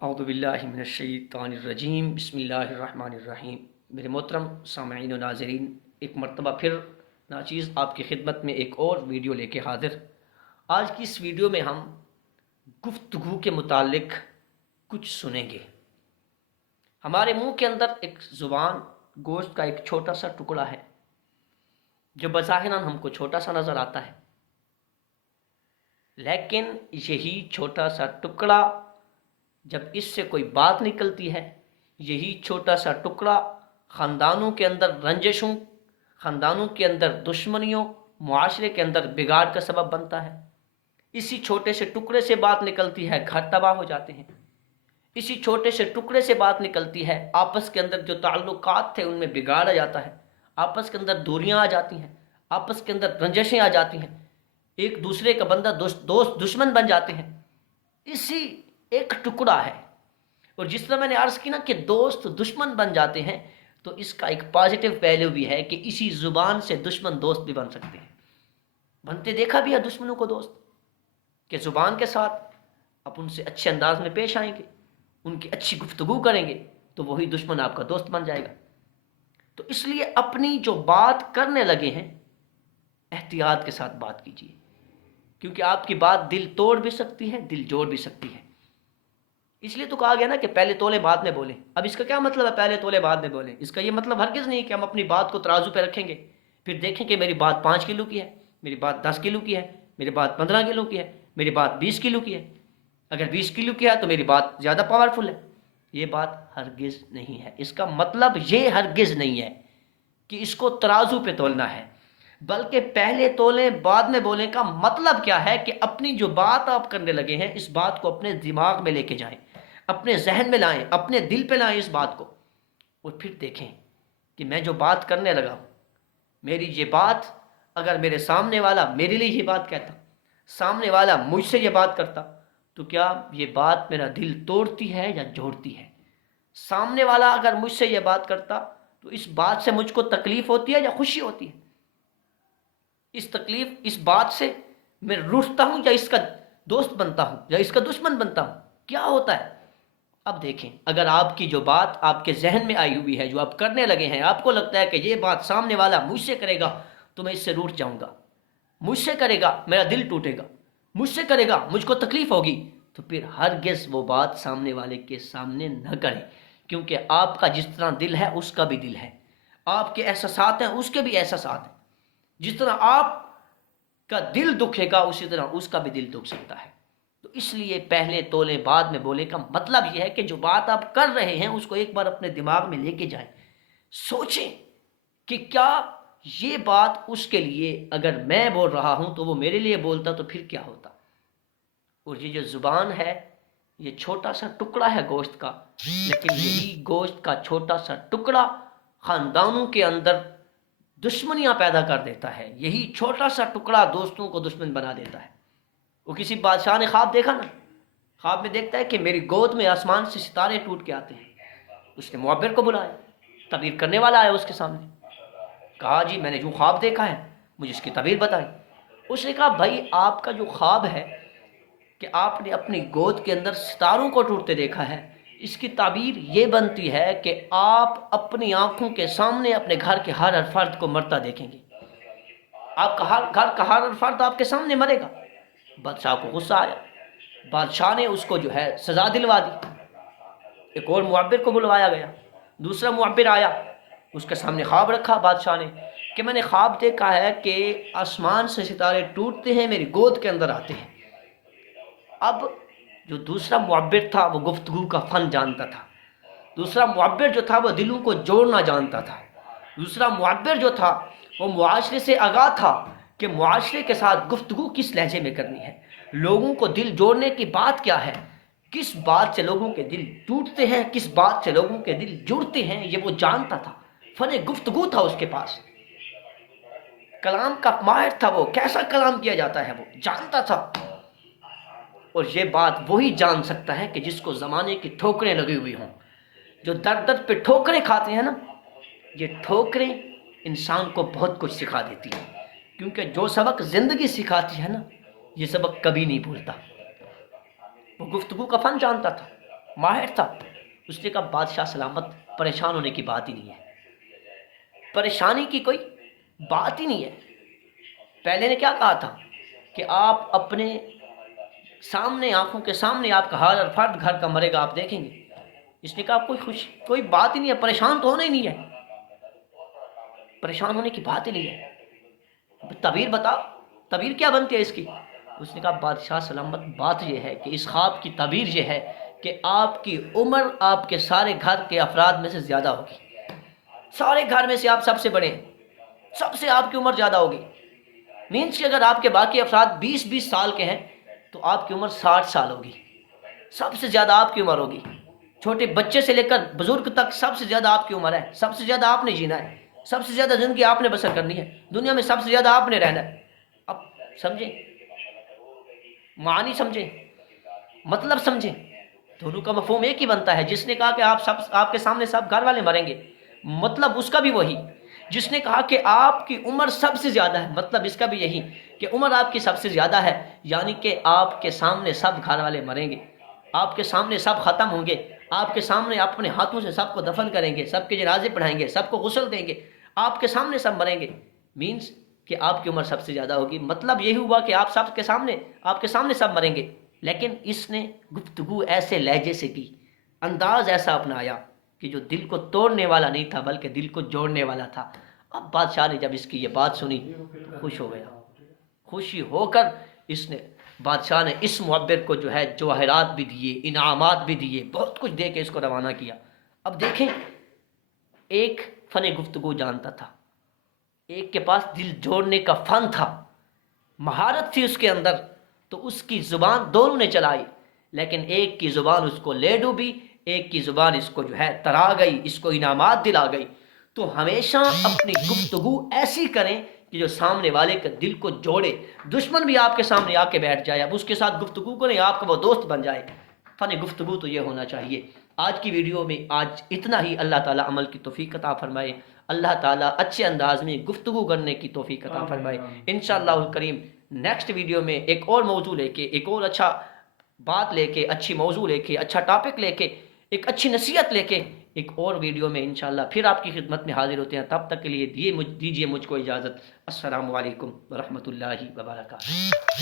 اعوذ باللہ من الشیطان الرجیم بسم اللہ الرحمن الرحیم۔ میرے محترم سامعین و ناظرین، ایک مرتبہ پھر ناچیز آپ کی خدمت میں ایک اور ویڈیو لے کے حاضر۔ آج کی اس ویڈیو میں ہم گفتگو کے متعلق کچھ سنیں گے۔ ہمارے منہ کے اندر ایک زبان گوشت کا ایک چھوٹا سا ٹکڑا ہے جو بظاہر ہم کو چھوٹا سا نظر آتا ہے، لیکن یہی چھوٹا سا ٹکڑا جب اس سے کوئی بات نکلتی ہے، یہی چھوٹا سا ٹکڑا خاندانوں کے اندر رنجشوں، خاندانوں کے اندر دشمنیوں، معاشرے کے اندر بگاڑ کا سبب بنتا ہے۔ اسی چھوٹے سے ٹکڑے سے بات نکلتی ہے، گھر تباہ ہو جاتے ہیں۔ اسی چھوٹے سے ٹکڑے سے بات نکلتی ہے، آپس کے اندر جو تعلقات تھے ان میں بگاڑ آ جاتا ہے، آپس کے اندر دوریاں آ جاتی ہیں، آپس کے اندر رنجشیں آ جاتی ہیں، ایک دوسرے کا بندہ دوست دشمن بن جاتے ہیں۔ اسی ایک ٹکڑا ہے، اور جس طرح میں نے عرض کی نا کہ دوست دشمن بن جاتے ہیں، تو اس کا ایک پازیٹیو پہلو بھی ہے کہ اسی زبان سے دشمن دوست بھی بن سکتے ہیں۔ بنتے دیکھا بھی ہے دشمنوں کو دوست، کہ زبان کے ساتھ آپ ان سے اچھے انداز میں پیش آئیں گے، ان کی اچھی گفتگو کریں گے تو وہی دشمن آپ کا دوست بن جائے گا۔ تو اس لیے اپنی جو بات کرنے لگے ہیں احتیاط کے ساتھ بات کیجیے، کیونکہ آپ کی بات دل توڑ بھی سکتی ہے، دل جوڑ بھی سکتی ہے۔ اس لیے تو کہا گیا نا کہ پہلے تولے بعد میں بولیں۔ اب اس کا کیا مطلب ہے پہلے تولے بعد میں بولیں؟ اس کا یہ مطلب ہرگز نہیں کہ ہم اپنی بات کو ترازو پہ رکھیں گے، پھر دیکھیں کہ میری بات 5 کلو کی ہے، میری بات 10 کلو کی ہے، میری بات 15 کلو کی ہے، میری بات 20 کلو کی ہے۔ اگر 20 کلو کی ہے تو میری بات زیادہ پاورفل ہے۔ یہ بات ہرگز نہیں ہے۔ اس کا مطلب یہ ہرگز نہیں ہے کہ اس کو ترازو پہ تولنا ہے، بلکہ پہلے تولیں بعد میں بولیں کا مطلب کیا ہے کہ اپنی جو بات آپ کرنے لگے ہیں اس بات کو اپنے دماغ میں لے کے جائیں، اپنے ذہن میں لائیں، اپنے دل پہ لائیں اس بات کو، اور پھر دیکھیں کہ میں جو بات کرنے لگا ہوں، میری یہ بات اگر میرے سامنے والا میرے لیے یہ بات کہتا، سامنے والا مجھ سے یہ بات کرتا، تو کیا یہ بات میرا دل توڑتی ہے یا جوڑتی ہے؟ سامنے والا اگر مجھ سے یہ بات کرتا تو اس بات سے مجھ کو تکلیف ہوتی ہے یا خوشی ہوتی ہے؟ اس بات سے میں روٹھتا ہوں یا اس کا دوست بنتا ہوں یا اس کا دشمن بنتا ہوں؟ کیا ہوتا ہے؟ اب دیکھیں، اگر آپ کی جو بات آپ کے ذہن میں آئی ہوئی ہے، جو آپ کرنے لگے ہیں، آپ کو لگتا ہے کہ یہ بات سامنے والا مجھ سے کرے گا تو میں اس سے روٹھ جاؤں گا، مجھ سے کرے گا میرا دل ٹوٹے گا، مجھ سے کرے گا مجھ کو تکلیف ہوگی، تو پھر ہرگز وہ بات سامنے والے کے سامنے نہ کریں، کیونکہ آپ کا جس طرح دل ہے اس کا بھی دل ہے، آپ کے احساسات ہیں اس کے بھی احساسات ہیں۔ جس طرح آپ کا دل دکھے گا اسی طرح اس کا بھی دل دکھ سکتا ہے۔ تو اس لیے پہلے تولیں بعد میں بولے کا مطلب یہ ہے کہ جو بات آپ کر رہے ہیں اس کو ایک بار اپنے دماغ میں لے کے جائیں، سوچیں کہ کیا یہ بات اس کے لیے اگر میں بول رہا ہوں تو وہ میرے لیے بولتا تو پھر کیا ہوتا؟ اور یہ جو زبان ہے یہ چھوٹا سا ٹکڑا ہے گوشت کا، لیکن یہی گوشت کا چھوٹا سا ٹکڑا خاندانوں کے اندر دشمنیاں پیدا کر دیتا ہے۔ یہی چھوٹا سا ٹکڑا دوستوں کو دشمن بنا دیتا ہے۔ وہ کسی بادشاہ نے خواب دیکھا نا، خواب میں دیکھتا ہے کہ میری گود میں آسمان سے ستارے ٹوٹ کے آتے ہیں، اس نے معبر کو بلایا، تعبیر کرنے والا آیا اس کے سامنے، کہا جی میں نے جو خواب دیکھا ہے مجھے اس کی تعبیر بتائی۔ اس نے کہا بھائی آپ کا جو خواب ہے کہ آپ نے اپنی گود کے اندر ستاروں کو ٹوٹتے دیکھا ہے، اس کی تعبیر یہ بنتی ہے کہ آپ اپنی آنکھوں کے سامنے اپنے گھر کے ہر فرد کو مرتا دیکھیں گے، آپ کا گھر کا ہر فرد آپ کے سامنے مرے گا۔ بادشاہ کو غصہ آیا، بادشاہ نے اس کو جو ہے سزا دلوا دی۔ ایک اور معبر کو بلوایا گیا، دوسرا معبر آیا، اس کے سامنے خواب رکھا بادشاہ نے کہ میں نے خواب دیکھا ہے کہ آسمان سے ستارے ٹوٹتے ہیں میری گود کے اندر آتے ہیں۔ اب جو دوسرا معبر تھا وہ گفتگو کا فن جانتا تھا، دوسرا معبر جو تھا وہ دلوں کو جوڑنا جانتا تھا، دوسرا معبر جو تھا وہ معاشرے سے آگاہ تھا کہ معاشرے کے ساتھ گفتگو کس لہجے میں کرنی ہے، لوگوں کو دل جوڑنے کی بات کیا ہے، کس بات سے لوگوں کے دل ٹوٹتے ہیں، کس بات سے لوگوں کے دل جڑتے ہیں، یہ وہ جانتا تھا۔ فن گفتگو تھا اس کے پاس، کلام کا ماہر تھا، وہ کیسا کلام کیا جاتا ہے وہ جانتا تھا۔ اور یہ بات وہی جان سکتا ہے کہ جس کو زمانے کی ٹھوکریں لگی ہوئی ہوں، جو در در پہ ٹھوکریں کھاتے ہیں نا، یہ ٹھوکریں انسان کو بہت کچھ سکھا دیتی ہیں، کیونکہ جو سبق زندگی سکھاتی ہے نا یہ سبق کبھی نہیں بھولتا۔ وہ گفتگو کا فن جانتا تھا، ماہر تھا. اس نے کہا بادشاہ سلامت، پریشان ہونے کی بات ہی نہیں ہے، پریشانی کی کوئی بات ہی نہیں ہے. پہلے نے کیا کہا تھا کہ آپ اپنے سامنے، آنکھوں کے سامنے آپ کا ہر فرد گھر کا مرے گا، آپ دیکھیں گے. اس نے کہا کوئی بات ہی نہیں ہے، پریشان تو ہونا ہی نہیں ہے، پریشان ہونے کی بات ہی نہیں ہے. تعبیر بتا، تعبیر کیا بنتی ہے اس کی؟ اس نے کہا بادشاہ سلامت بات یہ ہے کہ اس خواب کی تعبیر یہ ہے کہ آپ کی عمر آپ کے سارے گھر کے افراد میں سے زیادہ ہوگی. سارے گھر میں سے آپ سب سے بڑے ہیں، سب سے آپ کی عمر زیادہ ہوگی. مینس کہ اگر آپ کے باقی افراد 20 سال کے ہیں تو آپ کی عمر 60 سال ہوگی. سب سے زیادہ آپ کی عمر ہوگی. چھوٹے بچے سے لے کر بزرگ تک سب سے زیادہ آپ کی عمر ہے. سب سے زیادہ آپ نے جینا ہے، سب سے زیادہ زندگی آپ نے بسر کرنی ہے، دنیا میں سب سے زیادہ آپ نے رہنا ہے. اب سمجھیں، معنی سمجھیں، مطلب سمجھیں. دونوں کا مفہوم ایک ہی بنتا ہے. جس نے کہا کہ آپ کے سامنے سب گھر والے مریں گے، مطلب اس کا بھی وہی. جس نے کہا کہ آپ کی عمر سب سے زیادہ ہے، مطلب اس کا بھی یہی کہ عمر آپ کی سب سے زیادہ ہے، یعنی کہ آپ کے سامنے سب گھر والے مریں گے، آپ کے سامنے سب ختم ہوں گے، آپ کے سامنے اپنے ہاتھوں سے سب کو دفن کریں گے، سب کے جنازے پڑھائیں گے، سب کو غسل دیں گے، آپ کے سامنے سب مریں گے. مینس کہ آپ کی عمر سب سے زیادہ ہوگی. مطلب یہی ہوا کہ آپ کے سامنے سب مریں گے. لیکن اس نے گفتگو ایسے لہجے سے کی، انداز ایسا اپنایا کہ جو دل کو توڑنے والا نہیں تھا بلکہ دل کو جوڑنے والا تھا. اب بادشاہ نے جب اس کی یہ بات سنی تو خوش ہو گیا. خوشی ہو کر بادشاہ نے اس معبر کو جو ہے جواہرات بھی دیے، انعامات بھی دیے، بہت کچھ دے کے اس کو روانہ کیا. اب دیکھیں، ایک فن گفتگو جانتا تھا، ایک کے پاس دل جوڑنے کا فن تھا، مہارت تھی اس کے اندر، تو اس کی زبان دونوں نے چلائی. لیکن ایک کی زبان اس کو لے ڈوبی، ایک کی زبان اس کو جو ہے ترا گئی، اس کو انعامات دلا گئی. تو ہمیشہ اپنی گفتگو ایسی کریں کہ جو سامنے والے کے دل کو جوڑے. دشمن بھی آپ کے سامنے آ کے بیٹھ جائے، اب اس کے ساتھ گفتگو کریں، آپ کا وہ دوست بن جائے. فن گفتگو تو یہ ہونا چاہیے. آج کی ویڈیو میں آج اتنا ہی. اللہ تعالیٰ عمل کی توفیق عطا فرمائے. اللہ تعالیٰ اچھے انداز میں گفتگو کرنے کی توفیق عطا فرمائے. انشاءاللہ الکریم نیکسٹ ویڈیو میں ایک اور موضوع لے کے، ایک اور اچھا بات لے کے، اچھی موضوع لے کے، اچھا ٹاپک لے کے، ایک اچھی نصیحت لے کے ایک اور ویڈیو میں انشاءاللہ پھر آپ کی خدمت میں حاضر ہوتے ہیں. تب تک کے لیے دیجیے مجھ کو اجازت. السلام علیکم ورحمۃ اللہ وبرکاتہ.